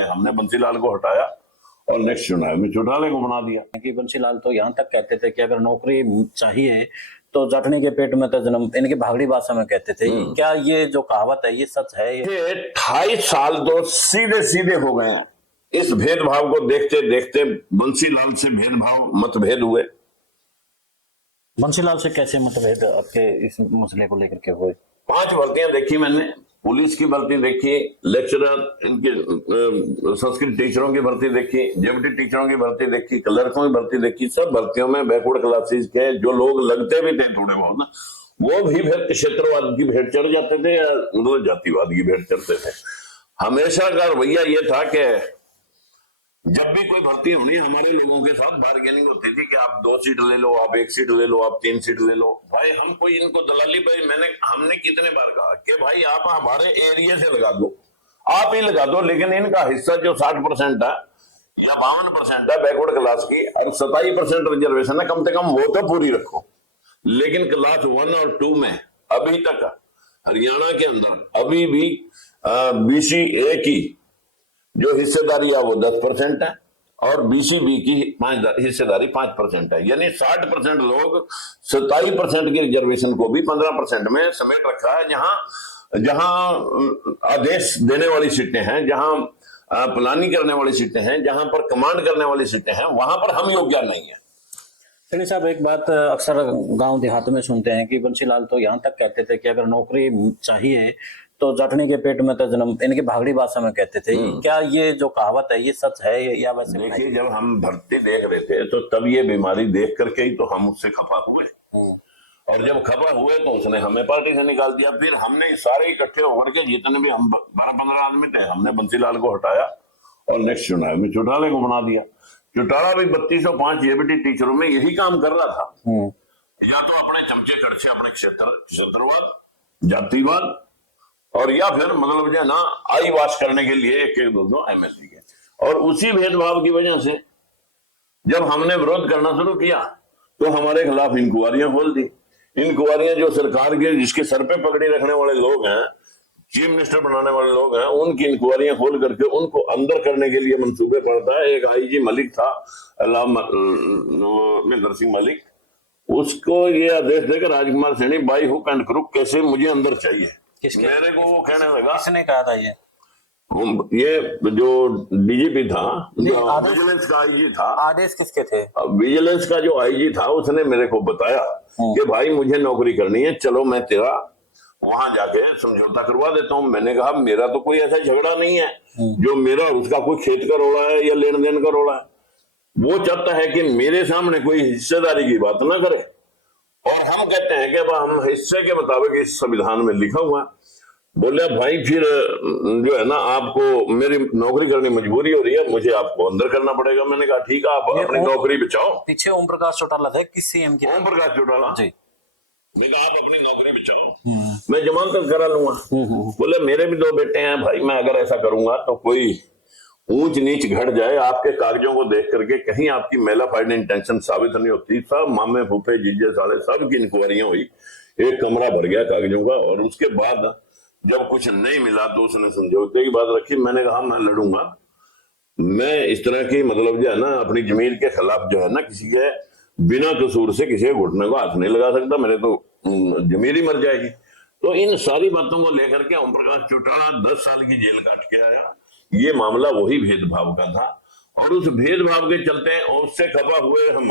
हमने बंसीलाल को हटाया और नेक्स्ट चुनाव में चौटाला को बना दिया। कि बंसीलाल तो यहाँ तक कहते थे कि अगर नौकरी चाहिए तो जाटने के पेट में तो जन्म, इनकी भागड़ी भाषा में कहते थे। क्या ये जो कहावत है ये सच है? ये 28 साल तो सीधे सीधे हो गए हैं। इस भेदभाव को देखते देखते बंसीलाल से भेदभाव मतभेद हुए। बंसीलाल से कैसे मतभेद आपके इस मसले को लेकर के हुए? 5 भर्तियां देखी मैंने, पुलिस की भर्ती देखी, लेक्चरर इनके संस्कृत टीचरों की भर्ती देखी, जेबीटी टीचरों की भर्ती देखी, क्लर्कों की भर्ती देखी। सब भर्तियों में बैकवर्ड क्लासेस के जो लोग लगते भी थे थोड़े बहुत ना, वो भी फिर क्षेत्रवाद की भेंट चढ़ जाते थे या मतलब जातिवाद की भेंट चढ़ते थे। हमेशा का रवैया ये था कि जब भी कोई भर्ती होनी हमारे लोगों के साथ बार्गेनिंग होती थी कि आप 2 सीट ले लो, आप 1 सीट ले लो, आप 3 सीट ले लो। भाई हम कोई इनको दलाली भाई हमने कितने बार कहा कि भाई आप हमारे एरिया से लगा दो, आप ही लगा दो, लेकिन इनका हिस्सा जो 60% है या 52% है बैकवर्ड क्लास की और 27% रिजर्वेशन है, कम से कम वो तो पूरी रखो। लेकिन क्लास 1 और 2 में अभी तक हरियाणा के अंदर अभी भी BCA की जो हिस्सेदारी है वो 10% है और BCB की हिस्सेदारी 5% है। यानी 60% लोग 27% की रिजर्वेशन को भी 15% में समेट रखा है। जहां आदेश देने वाली सीटें हैं, जहां प्लानिंग करने वाली सीटें हैं, जहां पर कमांड करने वाली सीटें हैं, वहां पर हम योग्य नहीं है। चलिए साहब, एक बात अक्सर गांव देहात में सुनते हैं कि बंसीलाल तो यहाँ तक कहते थे कि अगर नौकरी चाहिए तो जाटने के पेट में तो जन्म, इनकी भागड़ी भाषा में कहते थे। क्या ये जो कहावत है ये सच है या वैसे? देखिए, जब हम भर्ती देख रहे थे तो तब ये बीमारी देख करके ही तो हम उससे खफा हुए, और जब खफा हुए तो उसने हमें पार्टी से निकाल दिया। फिर हमने सारे इकट्ठे होकर के जितने भी हम 12-15 आदमी थे, हमने बंसीलाल को हटाया और नेक्स्ट चुनाव में चौटाला को बना दिया। चौटाला भी 3205 जेबीटी टीचरों में यही काम कर रहा था, या तो अपने चमचे कड़छे अपने क्षेत्रवाद, जातिवाद, और या फिर मतलब जो है ना आई वाश करने के लिए 1-2 MLC के। और उसी भेदभाव की वजह से जब हमने विरोध करना शुरू किया तो हमारे खिलाफ इंक्वायरियां खोल दी। इंक्वायरियां जो सरकार के जिसके सर पे पगड़ी रखने वाले लोग हैं, चीफ मिनिस्टर बनाने वाले लोग हैं, उनकी इंक्वायरियां खोल करके उनको अंदर करने के लिए मंसूबे पड़ता है। एक IG मलिक था, महेंद्र सिंह मलिक, उसको ये आदेश देकर Rajkumar Saini by hook and crook कैसे मुझे अंदर चाहिए। मेरे को वो कहने लगा, किसने कहा था ये जो DGP था, विजिलेंस का IG था। आदेश किसके थे? विजिलेंस का जो IG था उसने मेरे को बताया कि भाई मुझे नौकरी करनी है, चलो मैं तेरा वहां जाके समझौता करवा देता हूँ। मैंने कहा मेरा तो कोई ऐसा झगड़ा नहीं है जो मेरा और उसका कोई खेत का रोड़ा है या लेन देन का रोड़ा है। वो चाहता है कि मेरे सामने कोई हिस्सेदारी की बात ना करे, और हम कहते हैं कि हम हिस्से के मुताबिक इस संविधान में लिखा हुआ। बोले भाई फिर जो है ना आपको मेरी नौकरी करनी मजबूरी हो रही है, मुझे आपको अंदर करना पड़ेगा। मैंने कहा ठीक है, आप अपनी नौकरी बचाओ। पीछे ओम प्रकाश चौटाला थे, किस CM की? ओम प्रकाश चौटाला जी। मैंने कहा आप अपनी नौकरी बचाओ, मैं जमानत करा लूंगा। बोले मेरे भी 2 बेटे हैं भाई, मैं अगर ऐसा करूंगा तो कोई ऊंच नीच घट जाए, आपके कागजों को देख करके कहीं आपकी मेलाफाइड इंटेंशन साबित नहीं होती। सब मामे फूफे जीजे साले सब की इंक्वायरियां हुई, एक कमरा भर गया कागजों का। और उसके बाद जब कुछ नहीं मिला तो उसने समझौते की बात रखी। मैंने कहा मैं लड़ूंगा, मैं इस तरह की मतलब जो है ना अपनी जमीन के खिलाफ जो है ना किसी के बिना कसूर से किसी के घुटने को हाथ नहीं लगा सकता, मेरे तो जमीन ही मर जाएगी। तो इन सारी बातों को लेकर के ओम प्रकाश चौटाला 10 साल की जेल काट के आया। ये मामला वही भेदभाव का था, और उस भेदभाव के चलते उससे खफा हुए हम